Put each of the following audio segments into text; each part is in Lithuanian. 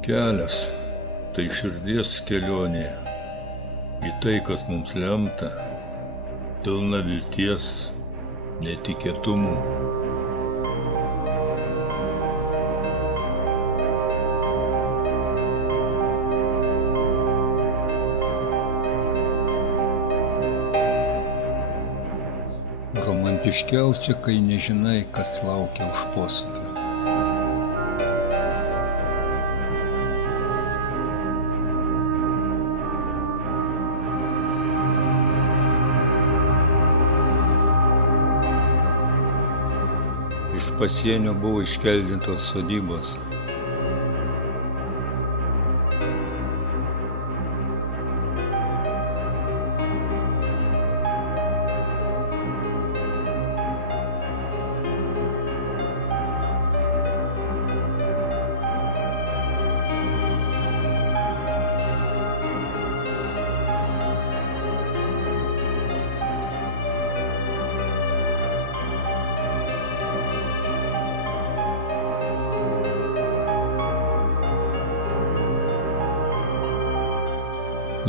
Kelias – tai širdies kelionė į tai, kas mums lemta, pilna vilties, netikėtumų. Romantiškiausia, kai nežinai, kas laukia už posūkio. Iš pasienio buvo iškeldintos sodybos.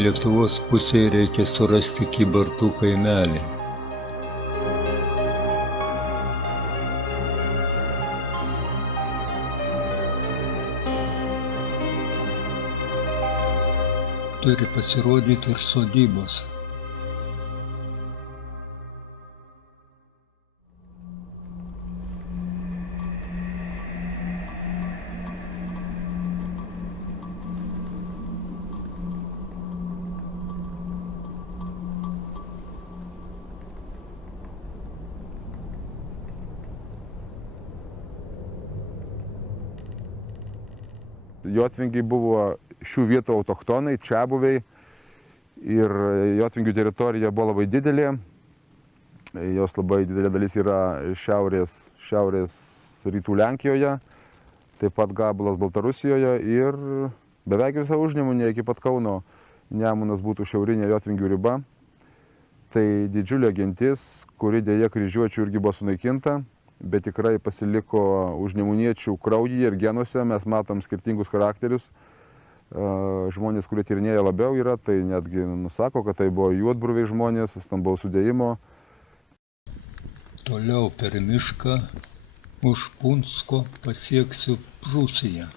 Lietuvos pusėje reikia surasti Kybartų kaimelį. Turi pasirodyti ir sodybos. Jotvingiai buvo šių vietų autochtonai, čiabuviai ir Jotvingių teritorija buvo labai didelė. Jos labai didelė dalis yra šiaurės rytų Lenkijoje, taip pat gabalas Baltarusijoje ir beveik visa Užnemunė iki pat Kauno Nemunas būtų šiaurinė Jotvingių riba. Tai didžiulė gentis, kuri dėja kryžiuočių irgi buvo sunaikinta, bet tikrai pasiliko užnemuniečių kraujyje ir genuose. Mes matom skirtingus charakterius. Žmonės, kurie tyrinėja labiau yra, tai netgi nusako, kad tai buvo juodbruviai žmonės, stambaus sudėjimo. Toliau per mišką už Punsko pasieksiu Prūsiją.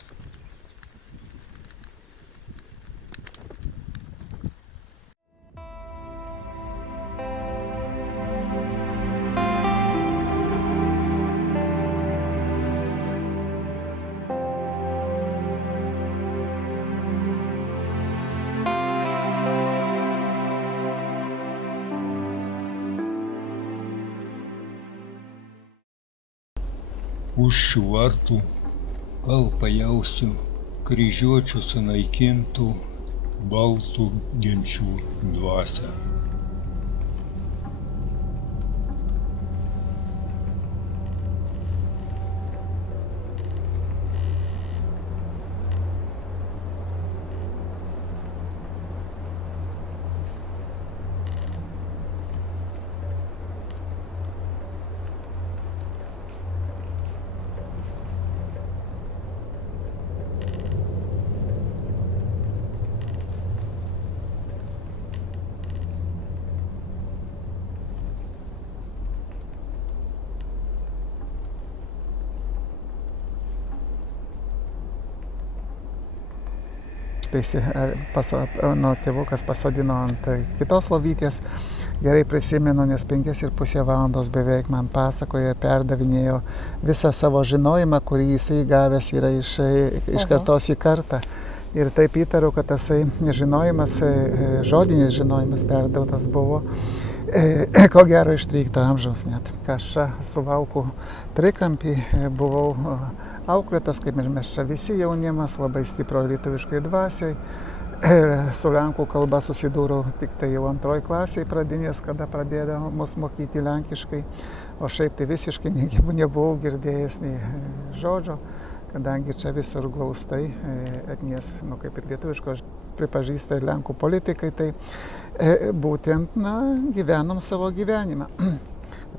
Už šių vartų gal pajausiu kryžiuočių sunaikintų baltų genčių dvasią. Tėvukas pasodino ant kitos lovytės. Gerai prisimenu, nes 5,5 valandos beveik man pasakojo ir perdavinėjo visą savo žinojimą, kurį jisai gavęs yra iš kartos į kartą. Ir taip įtariu, kad tasai žinojimas, žodinis žinojimas perdautas buvo, ko gero iš 13 amžiaus net. Kažką Suvalkų trikampį buvau auklėtas, kaip ir mes čia visi jaunimas, labai stipro lietuviškai dvasioj. Ir su lenkų kalba susidūriau tik tai jau 2 klasėje pradinės, kada pradėjo mus mokyti lenkiškai. O šiaip tai visiškai nebuvau girdėjęs nei žodžio, kadangi čia visur glaustai etnės, kaip ir lietuviško pripažįsta ir lenkų politikai, tai būtent gyvenom savo gyvenimą.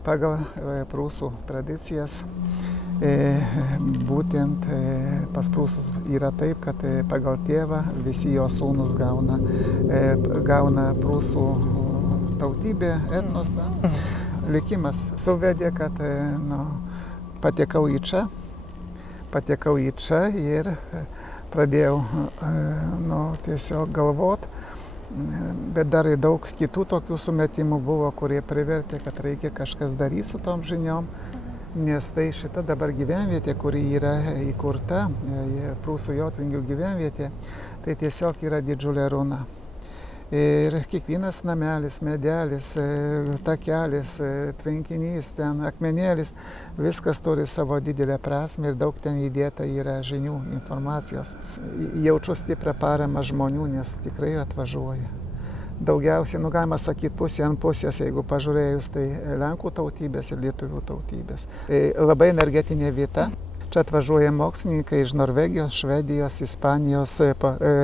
Pagal prūsų tradicijas Būtent pas prūsus yra taip, kad pagal tėvą visi jo sūnus gauna prūsų tautybę, etnosą. Likimas suvedė, kad patekau į čia ir pradėjau tiesiog galvot, bet dar ir daug kitų tokių sumetimų buvo, kurie privertė, kad reikia kažkas daryti su tom žiniom, nes tai šita dabar gyvenvietė, kuri yra įkurta, prūsų jotvingių gyvenvietė, tai tiesiog yra didžiulė runa. Ir kiekvienas namelis, medelis, takelis, tvenkinys, ten akmenėlis, viskas turi savo didelę prasmę ir daug ten įdėta yra žinių, informacijos. Jaučiu stiprią paramą žmonių, nes tikrai atvažiuoja. Daugiausiai, galima sakyti, pusė ant pusės, jeigu pažiūrėjus, tai lenkų tautybės ir lietuvių tautybės. Labai energetinė vieta. Čia atvažiuoja mokslininkai iš Norvegijos, Švedijos, Ispanijos,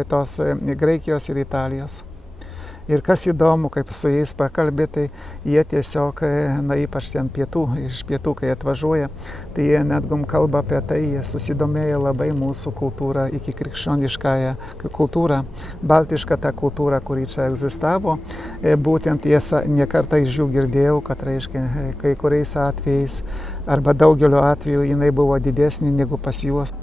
tos Graikijos ir Italijos. Ir kas įdomu, kaip su jais pakalbėti, jie tiesiog, ypač ten iš pietų, kai atvažiuoja, tai jie netgum kalba apie tai, jie susidomėjo labai mūsų kultūrą, iki krikščioniškąją kultūrą, baltišką tą kultūrą, kuri čia egzistavo. Būtent tiesa, nekartą iš jų girdėjau, kad reiškia, kai kuriais atvejais, arba daugeliu atveju, jinai buvo didesnė negu pas juos.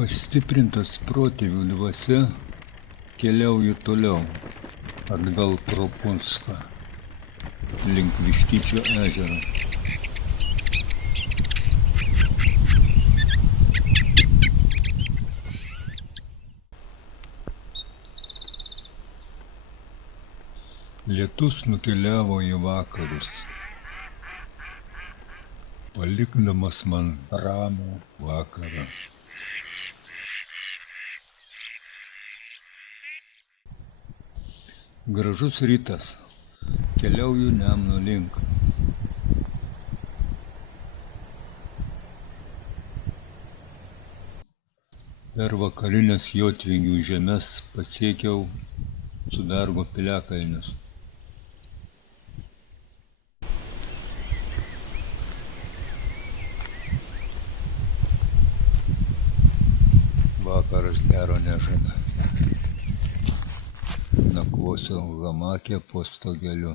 Pastiprintas protėvių dvasia keliauju toliau, atgal pro Punską, link Vištyčio ežero. Lietus nukeliavo į vakarus, palikdamas man ramų vakarą. Gražus rytas, keliauju Nemuno link. Per vakarinės Jotvingių žemes pasiekiau Sudargo piliakalnius. Vakaras gero nežada. Nakvosiu hamake po stogeliu.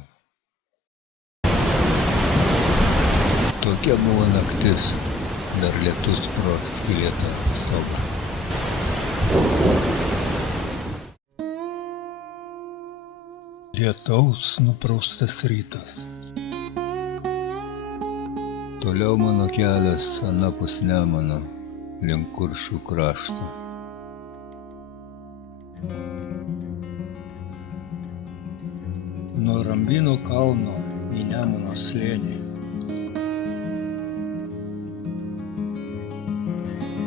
Tokia buvo naktis, dar lietus pro skylėtą stogą. Lietaus nupraustas rytas. Toliau mano kelias anapus Nemuno, link Kuršių krašto. Nuo Rambyno kalno į Nemuno slėnį.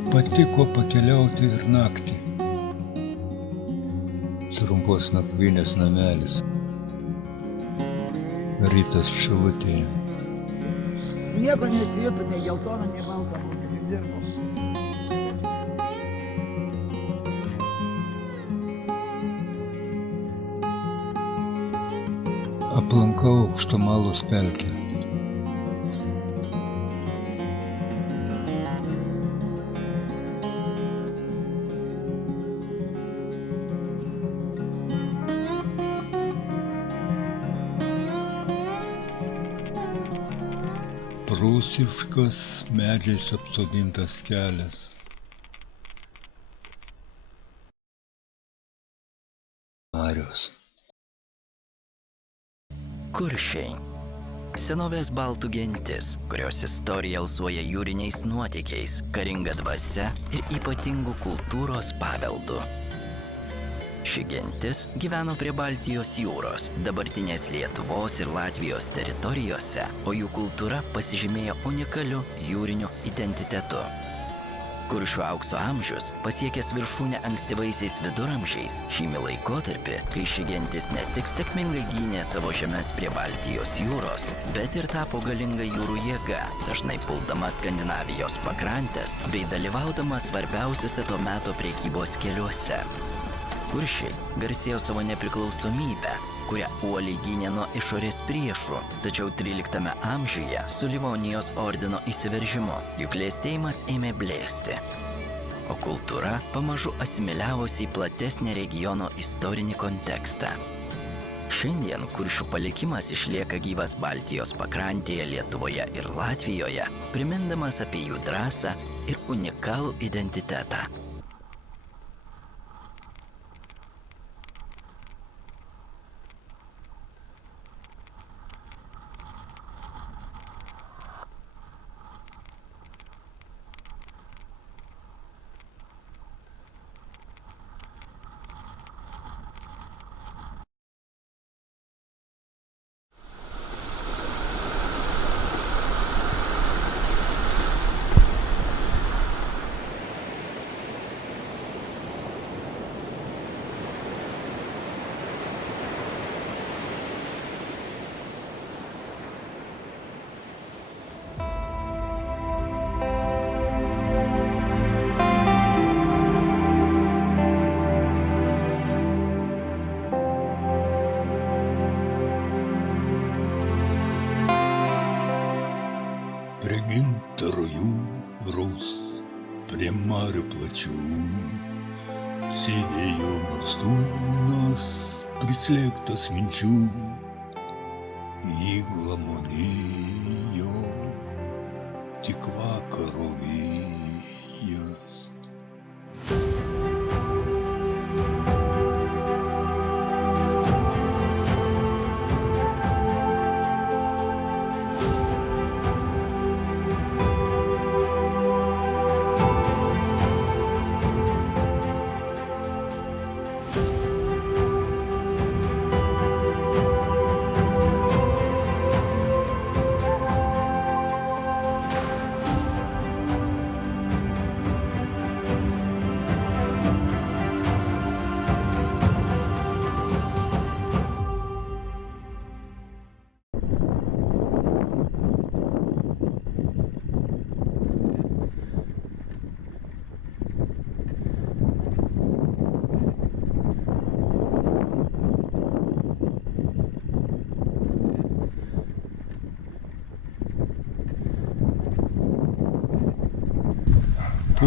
Patiko pakeliauti ir naktį. Trumpos nakvynės namelis. Rytas šilutėje. Nieko nesijuto, nei geltona, nei balta, nei dirbo. Aplankau Aukštumalos pelkę. Prūsiškas medžiais apsodintas kelias. Marios. Kuršiai. Senovės baltų gentis, kurios istorija alsuoja jūriniais nuotykiais, karinga dvasia ir ypatingu kultūros paveldu. Ši gentis gyveno prie Baltijos jūros, dabartinės Lietuvos ir Latvijos teritorijose, o jų kultūra pasižymėjo unikaliu jūriniu identitetu. Kuršių aukso amžius pasiekęs viršūnę ankstyvaisiais viduramžiais žymi laikotarpį, kai ši gentis ne tik sėkmingai gynė savo žemes prie Baltijos jūros, bet ir tapo galinga jūrų jėga, dažnai puldama Skandinavijos pakrantės bei dalyvaudama svarbiausiuose to meto prekybos keliuose. Kuršiai garsėjo savo nepriklausomybę, kurią uoliai gynė nuo išorės priešų, tačiau 13 amžiuje su Livonijos ordino įsiveržimu jų klestėjimas ėmė blėsti, o kultūra pamažu asimiliavosi į platesnį regiono istorinį kontekstą. Šiandien Kuršių palikimas išlieka gyvas Baltijos pakrantėje Lietuvoje ir Latvijoje, primindamas apie jų drąsą ir unikalų identitetą. Prie gintaro jūros, prie marių plačių, sėdėjo bastūnas, prislėgtas minčių. Jį glamonėjo tik vakaro vėjas.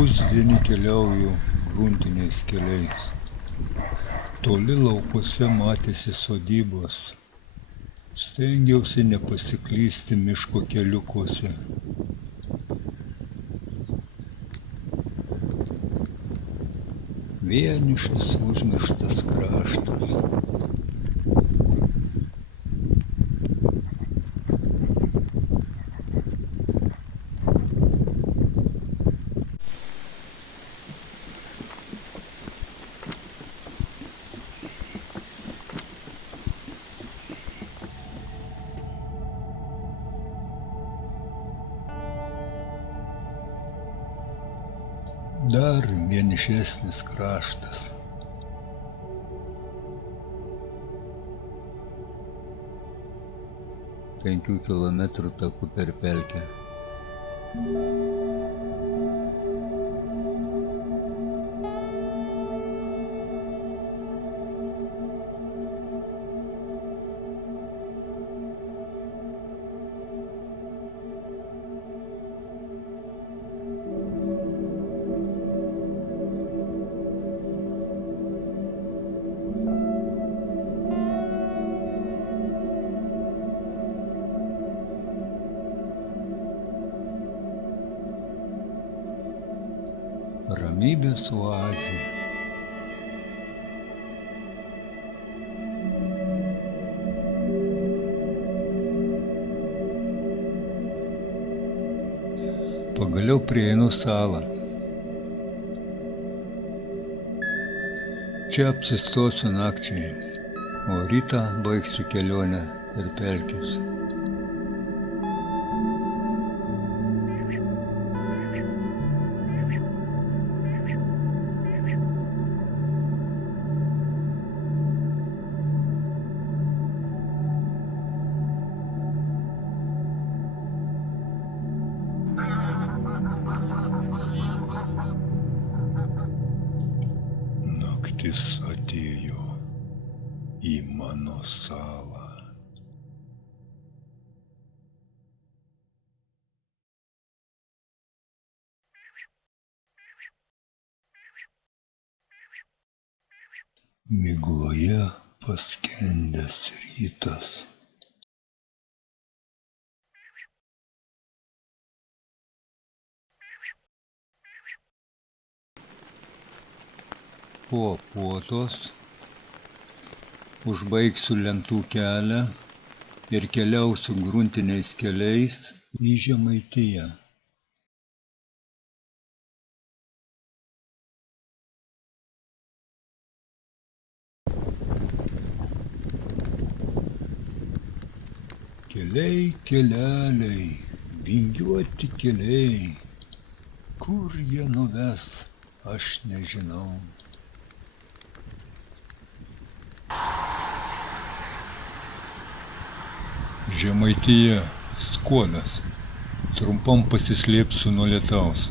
pusdienį keliauju gruntiniais keliais. Toli laukuose matėsi sodybos. Stengiausi nepasiklysti miško keliukuose. Vienišas užmirštas kraštas. Dar vienišesnis kraštas. Penkių kilometrų taku per pelkę. Ramybės oazė. Pagaliau prieinu salą. Čia apsistosiu nakčiai, o rytą baigsiu kelionę per pelkes. Naktis atėjo į mano salą. Migloje paskendęs rytas. Po puotos užbaigsiu lentų kelią ir keliausiu gruntiniais keliais į Žemaitiją. Keliai, keleliai, vingiuoti keliai, kur jie nuves, aš nežinau. Žemaitija, Skuodas. Trumpam pasislėpsiu nuo lietaus.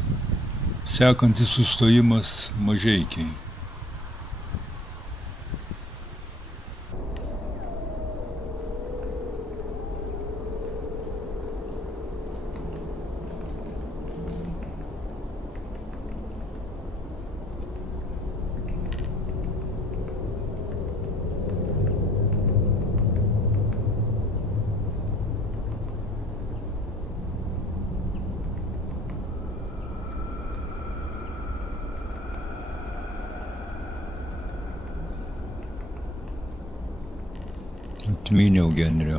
Sekantis sustojimas Mažeikiai. Atminiau Genrio,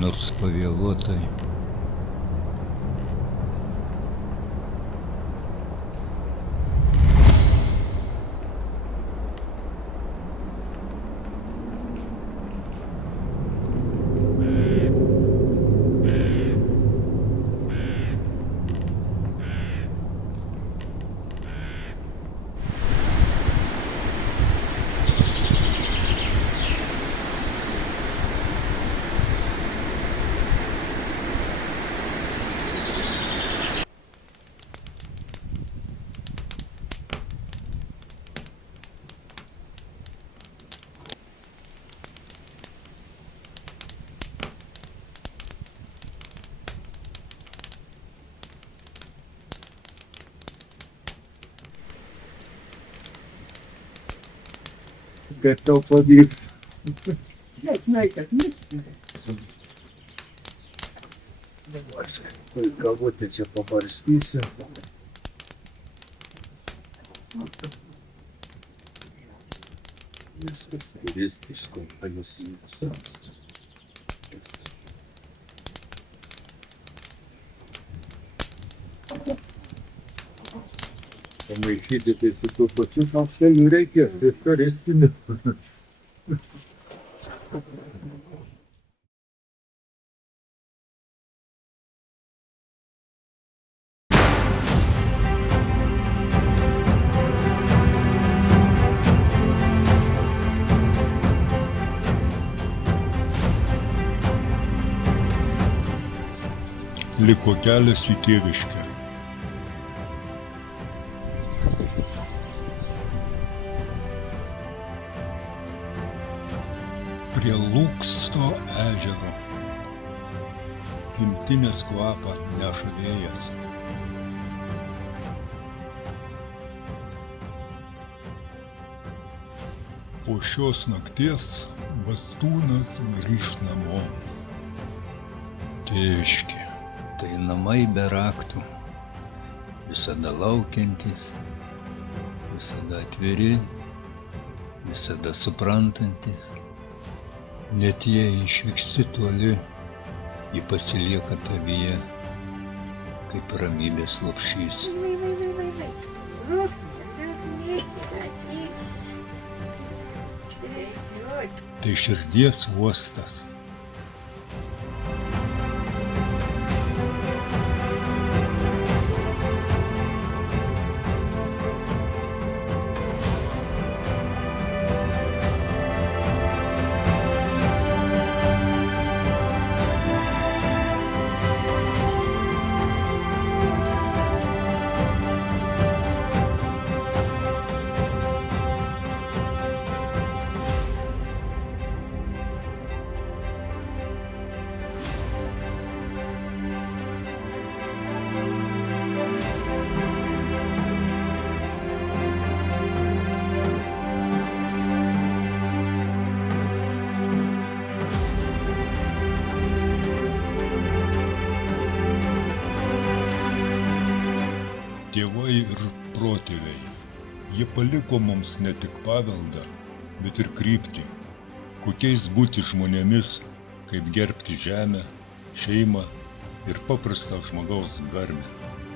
nors pavėluotai. Kaip tau pavyks. Kavutė čia pabarstysiu. Viskas turistiškai pajusysiu. Pamaišyti tai su tuo pačiu šaukšteliu reikės, tai turistiniu. Liko kelias į Tėviškę. Prie Lūksto ežero gimtinės kvapą neša vėjas. Po šios nakties Bastūnas grįš namo. Tėviškė. Tai namai be raktų, visada laukiantys, visada atviri, visada suprantantis. Net jei išvyksti toli, ji pasilieka tavyje, kaip ramybės lopšys. Tai širdies uostas. Tėvai ir protėviai, jie paliko mums ne tik paveldą, bet ir kryptį, kokiais būti žmonėmis, kaip gerbti žemę, šeimą ir paprastą žmogaus garbę.